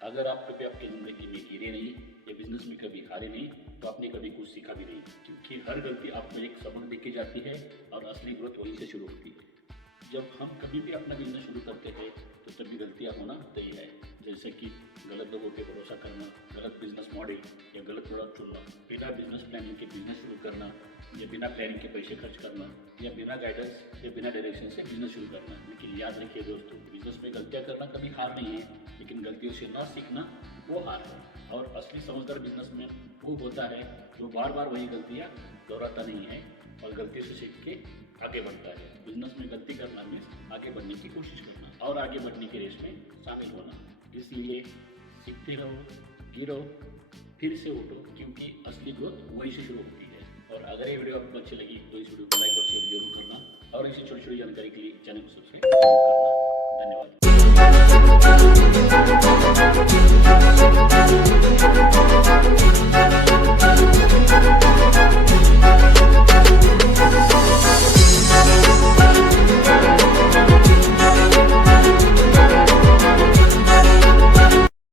अगर आप कभी आपकी ज़िंदगी में गिरे नहीं या बिजनेस में कभी हारे नहीं तो आपने कभी कुछ सीखा भी नहीं, क्योंकि हर गलती आपको एक सबक दे के जाती है और असली ग्रोथ वहीं से शुरू होती है। जब हम कभी भी अपना बिजनेस शुरू करते हैं तो तभी गलतियाँ होना तय है, जैसे कि गलत लोगों पे भरोसा करना, गलत बिजनेस मॉडल या गलत प्रोडक्ट चुनना, बिना बिजनेस प्लानिंग के बिजनेस शुरू करना या बिना प्लानिंग के पैसे खर्च करना या बिना गाइडेंस या बिना डायरेक्शन से बिजनेस शुरू करना। लेकिन याद रखिए दोस्तों, बिजनेस में गलतियाँ करना कभी हार नहीं है, लेकिन गलतियों से ना सीखना वो हार है। और असली समझदार बिजनेस में वो होता है जो बार बार वही गलतियाँ दोहराता नहीं है और गलती से सीख के आगे बढ़ता है। बिजनेस में गलती करना मीन्स आगे बढ़ने की कोशिश करना और आगे बढ़ने की रेस में शामिल होना। इसलिए सीखते रहो, गिरो, फिर से उठो, क्योंकि असली ग्रोथ वहीं से शुरू होती है। और अगर ये वीडियो आपको अच्छी लगी तो इस वीडियो को लाइक और शेयर जरूर करना और इसी छोटी छोटी जानकारी के लिए चैनल को सब्सक्राइब जरूर करना। धन्यवाद।